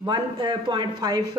1.5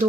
2